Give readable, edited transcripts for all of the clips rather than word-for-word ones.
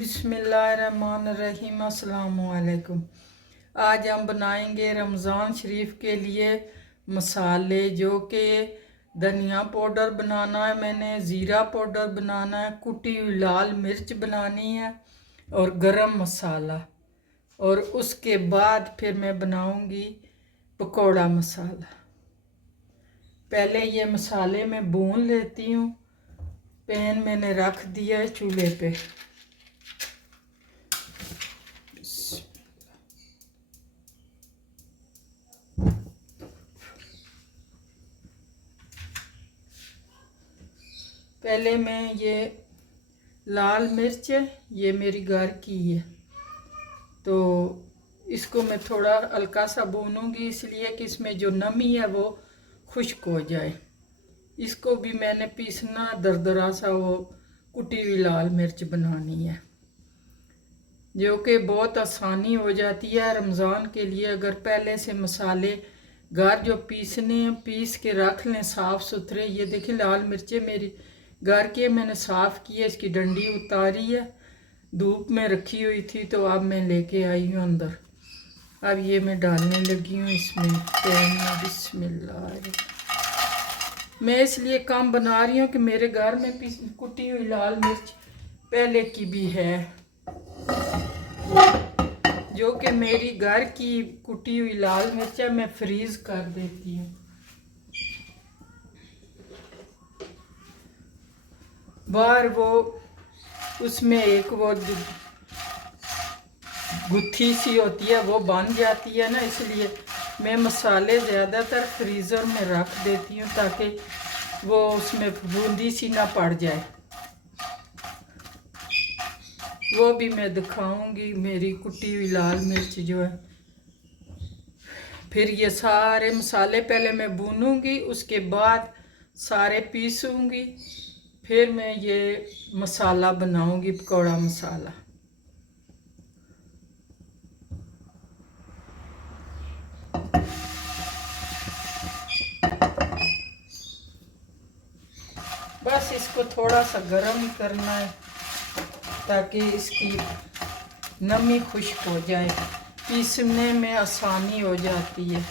बिस्मिल्लाहिर्रहमानिर्रहीम। अस्सलामुअलैकुम। आज हम बनाएंगे रमज़ान शरीफ के लिए मसाले, जो कि धनिया पाउडर बनाना है, मैंने ज़ीरा पाउडर बनाना है, कुटी हुई लाल मिर्च बनानी है और गरम मसाला, और उसके बाद फिर मैं बनाऊंगी पकौड़ा मसाला। पहले ये मसाले मैं भून लेती हूँ। पैन मैंने रख दिया है चूल्हे पे। पहले मैं ये लाल मिर्च है, ये मेरी घर की है, तो इसको मैं थोड़ा हल्का सा भूनूंगी, इसलिए कि इसमें जो नमी है वो खुश्क हो जाए। इसको भी मैंने पीसना दरदरा सा, वो कुटी हुई लाल मिर्च बनानी है, जो कि बहुत आसानी हो जाती है रमज़ान के लिए। अगर पहले से मसाले घर जो पीसने हैं पीस के रख लें साफ़ सुथरे। ये देखिए लाल मिर्चें मेरी घर के मैंने साफ़ किए, इसकी डंडी उतारी है, धूप में रखी हुई थी, तो अब मैं लेके आई हूँ अंदर। अब ये मैं डालने लगी हूँ इसमें पैन में। बिस्मिल्लाह। मैं इसलिए कम बना रही हूँ कि मेरे घर में कुटी हुई लाल मिर्च पहले की भी है, जो कि मेरी घर की कुटी हुई लाल मिर्च है, मैं फ्रीज कर देती हूँ। बाहर वो उसमें एक वो गुत्थी सी होती है, वो बन जाती है ना, इसलिए मैं मसाले ज़्यादातर फ्रीज़र में रख देती हूँ ताकि वो उसमें बूंदी सी ना पड़ जाए। वो भी मैं दिखाऊंगी मेरी कुटी हुई लाल मिर्च जो है। फिर ये सारे मसाले पहले मैं भूनूंगी, उसके बाद सारे पीसूंगी, फिर मैं ये मसाला बनाऊंगी पकौड़ा मसाला। बस इसको थोड़ा सा गर्म ही करना है ताकि इसकी नमी खुश्क हो जाए, पीसने में आसानी हो जाती है।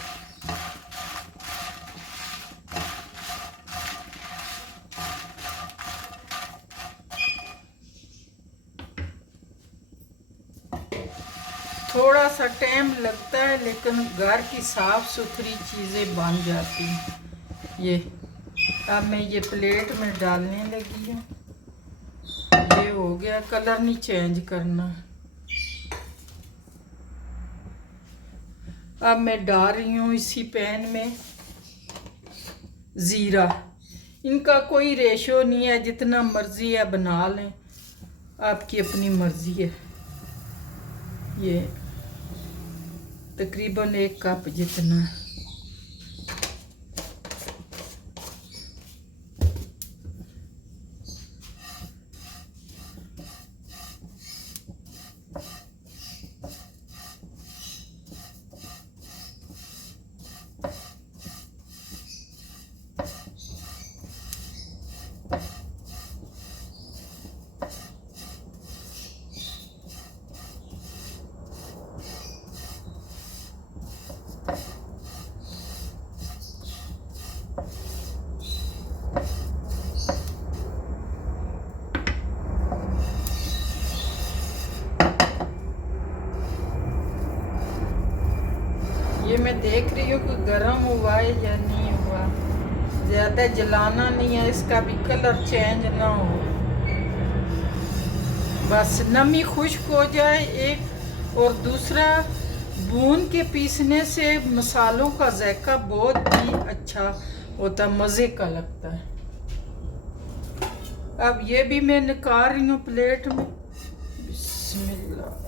थोड़ा सा टाइम लगता है, लेकिन घर की साफ़ सुथरी चीज़ें बन जाती हैं। ये अब मैं ये प्लेट में डालने लगी हूँ। ये हो गया, कलर नहीं चेंज करना। अब मैं डाल रही हूँ इसी पैन में ज़ीरा। इनका कोई रेशो नहीं है, जितना मर्ज़ी है बना लें, आपकी अपनी मर्ज़ी है। ये तकरीबन 1 कप जितना। ये मैं देख रही हूँ कि गर्म हुआ है या नहीं हुआ, ज़्यादा जलाना नहीं है, इसका भी कलर चेंज ना हो, बस नमी खुश्क हो जाए एक। और दूसरा, भून के पीसने से मसालों का जायका बहुत ही अच्छा होता, मज़े का लगता है। अब ये भी मैं निकाल रही हूँ प्लेट में। बिस्मिल्लाह।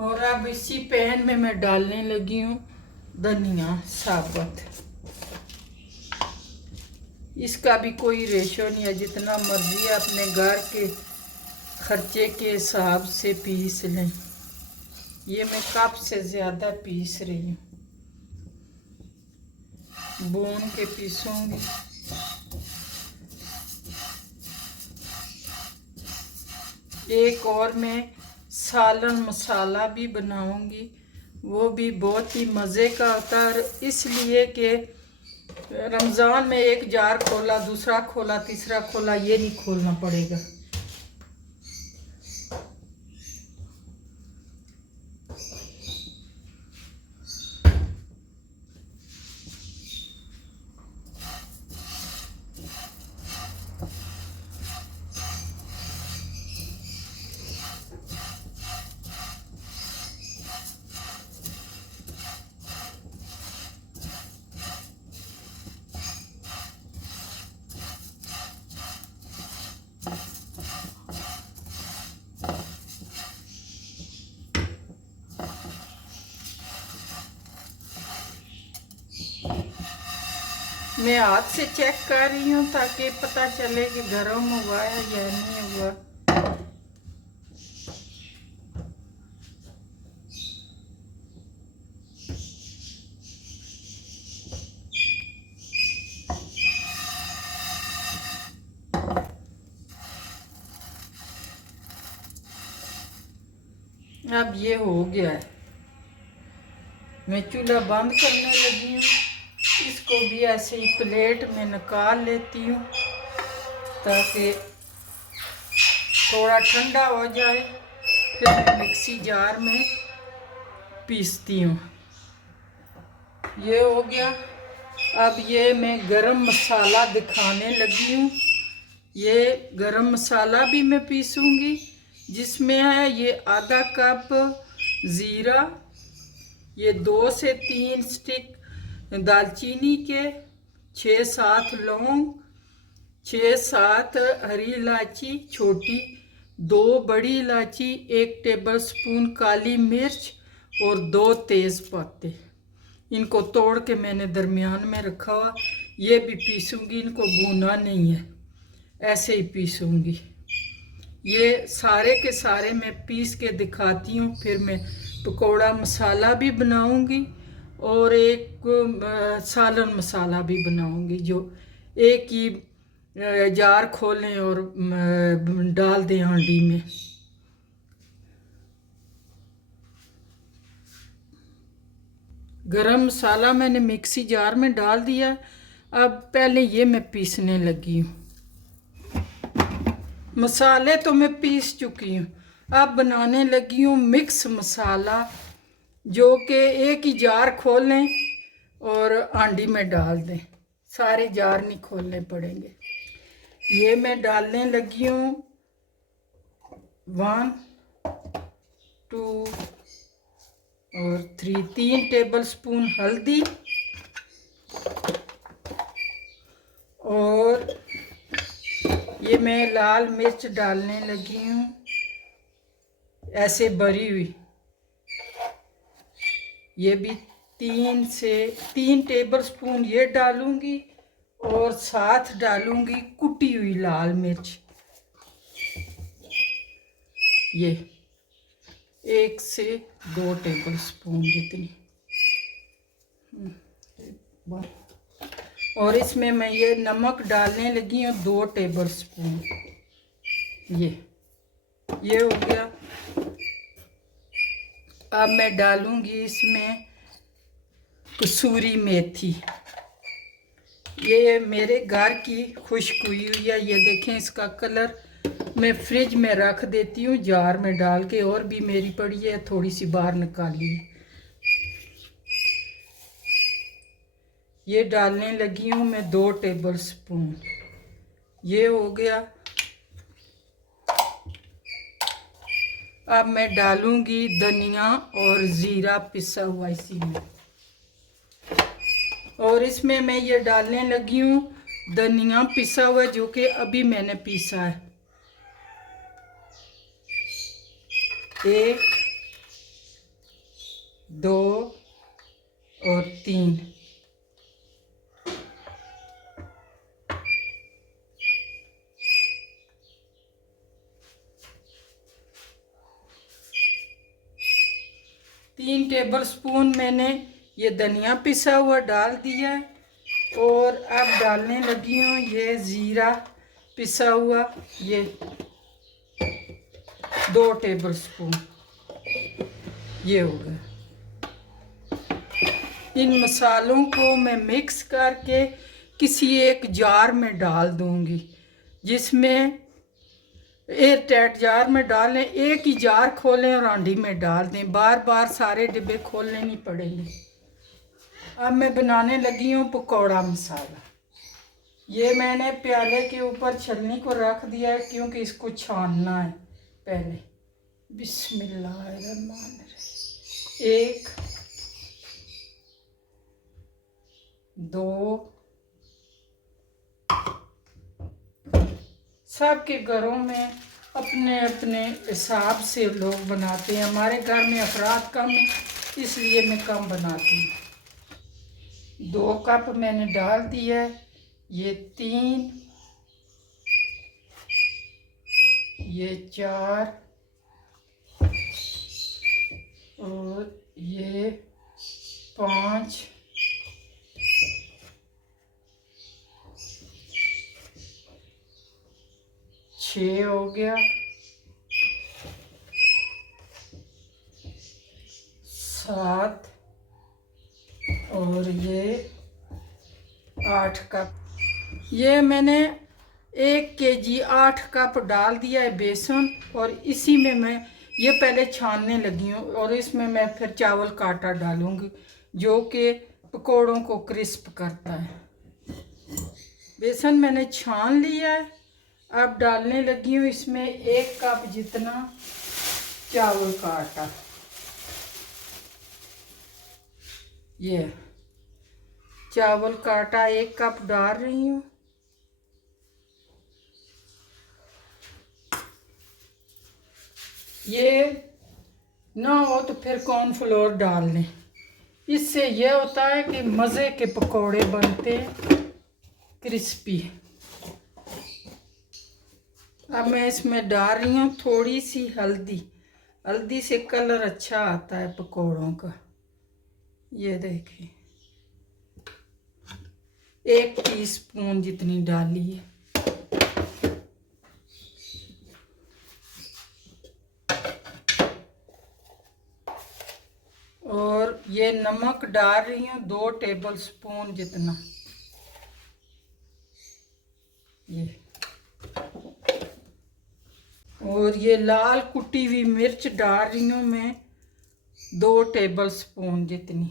और अब इसी पैन में मैं डालने लगी हूँ धनिया साबुत। इसका भी कोई रेशो नहीं है, जितना मर्जी अपने घर के खर्चे के हिसाब से पीस लें। ये मैं कप से ज़्यादा पीस रही हूँ, भून के पीसूंगी। एक और मैं सालन मसाला भी बनाऊंगी, वो भी बहुत ही मज़े का होता है, इसलिए कि रमज़ान में एक जार खोला, दूसरा खोला, तीसरा खोला, ये नहीं खोलना पड़ेगा। मैं हाथ से चेक कर रही हूँ ताकि पता चले कि गर्म हुआ है या नहीं हुआ। अब ये हो गया है, मैं चूल्हा बंद करने लगी हूँ। इसको भी ऐसे ही प्लेट में निकाल लेती हूँ ताकि थोड़ा ठंडा हो जाए, फिर मैं मिक्सी जार में पीसती हूँ। ये हो गया। अब ये मैं गरम मसाला दिखाने लगी हूँ। ये गरम मसाला भी मैं पीसूँगी, जिसमें है ये आधा कप ज़ीरा, ये 2 से 3 स्टिक दालचीनी के, 6-7 लौंग, 6-7 हरी इलायची छोटी, 2 बड़ी इलायची, 1 टेबलस्पून काली मिर्च और 2 तेज़ पत्ते। इनको तोड़ के मैंने दरमियान में रखा हुआ। ये भी पीसूँगी, इनको भूना नहीं है, ऐसे ही पीसूँगी। ये सारे के सारे मैं पीस के दिखाती हूँ। फिर मैं पकौड़ा मसाला भी बनाऊँगी और एक सालन मसाला भी बनाऊँगी, जो एक ही जार खोलें और डाल दें हांडी में। गरम मसाला मैंने मिक्सी जार में डाल दिया। अब पहले ये मैं पीसने लगी हूँ। मसाले तो मैं पीस चुकी हूँ। अब बनाने लगी हूँ मिक्स मसाला, जो कि एक ही जार खोलें और हांडी में डाल दें, सारे जार नहीं खोलने पड़ेंगे। ये मैं डालने लगी हूँ 1, 2 और 3 टेबलस्पून हल्दी और ये मैं लाल मिर्च डालने लगी हूँ, ऐसे भरी हुई। ये भी 3 टेबलस्पून ये डालूंगी और साथ डालूंगी कुटी हुई लाल मिर्च, ये 1 से 2 टेबलस्पून जितनी। और इसमें मैं ये नमक डालने लगी हूँ 2 टेबलस्पून। ये हो गया। अब मैं डालूंगी इसमें कसूरी मेथी। ये मेरे घर की खुश्क हुई हुई है, ये देखें इसका कलर। मैं फ्रिज में रख देती हूँ जार में डाल के, और भी मेरी पड़ी है, थोड़ी सी बाहर निकाली है। ये डालने लगी हूँ मैं 2 टेबलस्पून। ये हो गया। अब मैं डालूंगी धनिया और ज़ीरा पिसा हुआ इसी में, और इसमें मैं ये डालने लगी हूँ धनिया पिसा हुआ, जो कि अभी मैंने पीसा है। 1, 2 और 3। 3 टेबलस्पून मैंने ये धनिया पिसा हुआ डाल दिया है। और अब डालने लगी हूँ ये ज़ीरा पिसा हुआ, ये 2 टेबलस्पून ये हो गया। इन मसालों को मैं मिक्स करके किसी एक जार में डाल दूंगी, जिसमें एयर टाइट जार में डालें। एक ही जार खोलें और हांडी में डाल दें, बार बार सारे डिब्बे खोलने नहीं पड़ेंगे। अब मैं बनाने लगी हूँ पकौड़ा मसाला। ये मैंने प्याले के ऊपर छलनी को रख दिया है, क्योंकि इसको छानना है पहले। बिस्मिल्लाहिर्रहमानिर्रहीम। 1 2, सबके घरों में अपने अपने हिसाब से लोग बनाते हैं। हमारे घर में अफराद कम है, इसलिए मैं कम बनाती हूँ। 2 कप मैंने डाल दिया है, ये 3, ये 4 और ये 5, 6 हो गया, 7 और ये 8 कप। ये मैंने 1 केजी 8 कप डाल दिया है बेसन। और इसी में मैं ये पहले छानने लगी हूँ, और इसमें मैं फिर चावल का आटा डालूँगी, जो कि पकौड़ों को क्रिस्प करता है। बेसन मैंने छान लिया है। अब डालने लगी हूँ इसमें 1 कप जितना चावल का आटा। ये चावल का आटा 1 कप डाल रही हूँ। ये ना हो तो फिर कॉर्नफ्लोर डाल लें, इससे यह होता है कि मज़े के पकोड़े बनते हैं, क्रिस्पी। अब मैं इसमें डाल रही हूँ थोड़ी सी हल्दी। हल्दी से कलर अच्छा आता है पकोड़ों का। ये देखिए 1 टीस्पून जितनी डाली है। और ये नमक डाल रही हूँ 2 टेबलस्पून जितना। ये और ये लाल कुटी हुई मिर्च डाल रही हूँ मैं 2 टेबलस्पून जितनी।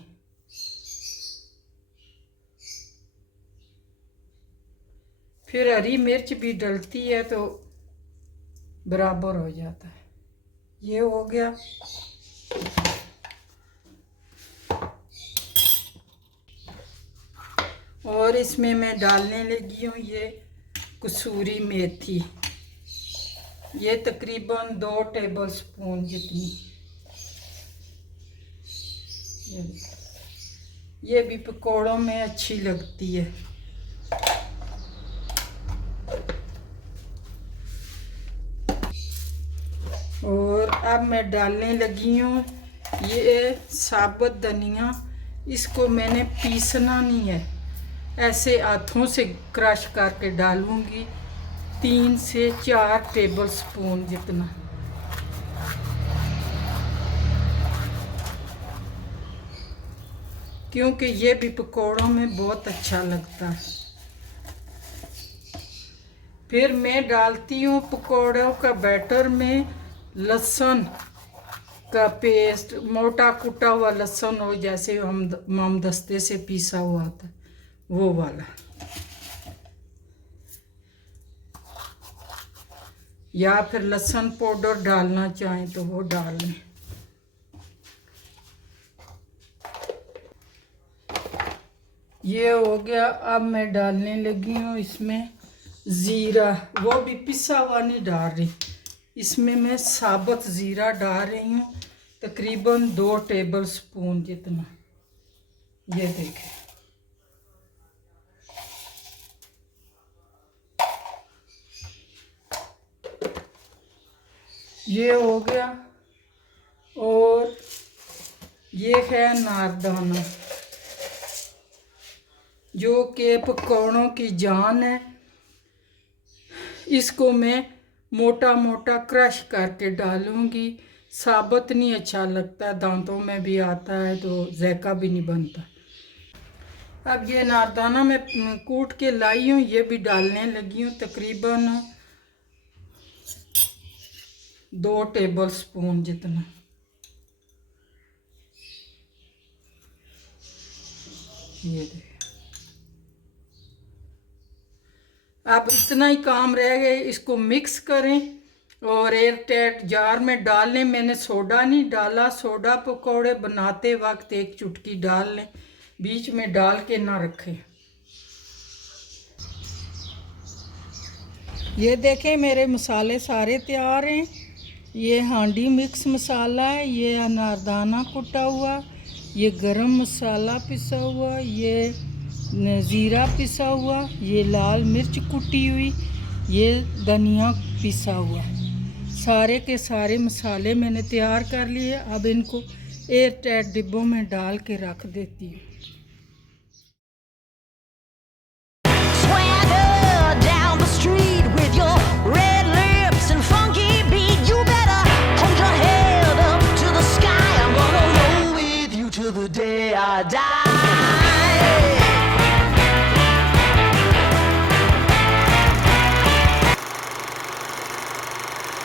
फिर हरी मिर्च भी डलती है तो बराबर हो जाता है। ये हो गया। और इसमें मैं डालने लगी हूँ ये कसूरी मेथी, ये तकरीबन 2 टेबलस्पून जितनी। ये भी पकोड़ों में अच्छी लगती है। और अब मैं डालने लगी हूँ ये साबुत धनिया। इसको मैंने पीसना नहीं है, ऐसे हाथों से क्रश करके डालूंगी 3 से 4 टेबलस्पून जितना। क्योंकि ये भी पकोड़ों में बहुत अच्छा लगता है। फिर मैं डालती हूँ पकोड़ों का बैटर में लहसुन का पेस्ट, मोटा कुटा हुआ लहसुन हो, जैसे हम दस्ते से पीसा हुआ आता है वो वाला। या फिर लहसुन पाउडर डालना चाहें तो वो डाल लें। ये हो गया। अब मैं डालने लगी हूँ इसमें ज़ीरा, वो भी पिसा हुआ नहीं डाल रही, इसमें मैं साबुत ज़ीरा डाल रही हूँ तकरीबन 2 टेबलस्पून जितना। ये देखें, ये हो गया। और ये है नारदाना, जो कि पकौड़ों की जान है। इसको मैं मोटा मोटा क्रश करके डालूंगी। साबुत नहीं अच्छा लगता, दांतों में भी आता है तो जायका भी नहीं बनता। अब ये नारदाना मैं कूट के लाई हूँ, ये भी डालने लगी हूँ। तकरीबन 2 टेबल स्पून जितना। ये देख, अब इतना ही काम रह गए। इसको मिक्स करें और एयर टाइट जार में डाल लें। मैंने सोडा नहीं डाला, सोडा पकौड़े बनाते वक्त 1 चुटकी डाल लें, बीच में डाल के ना रखें। ये देखें मेरे मसाले सारे तैयार हैं। ये हांडी मिक्स मसाला है, ये अनारदाना कुटा हुआ, ये गरम मसाला पिसा हुआ, ये ज़ीरा पिसा हुआ, ये लाल मिर्च कुटी हुई, ये धनिया पिसा हुआ। सारे के सारे मसाले मैंने तैयार कर लिए। अब इनको एयर टाइट डिब्बों में डाल के रख देती हूँ।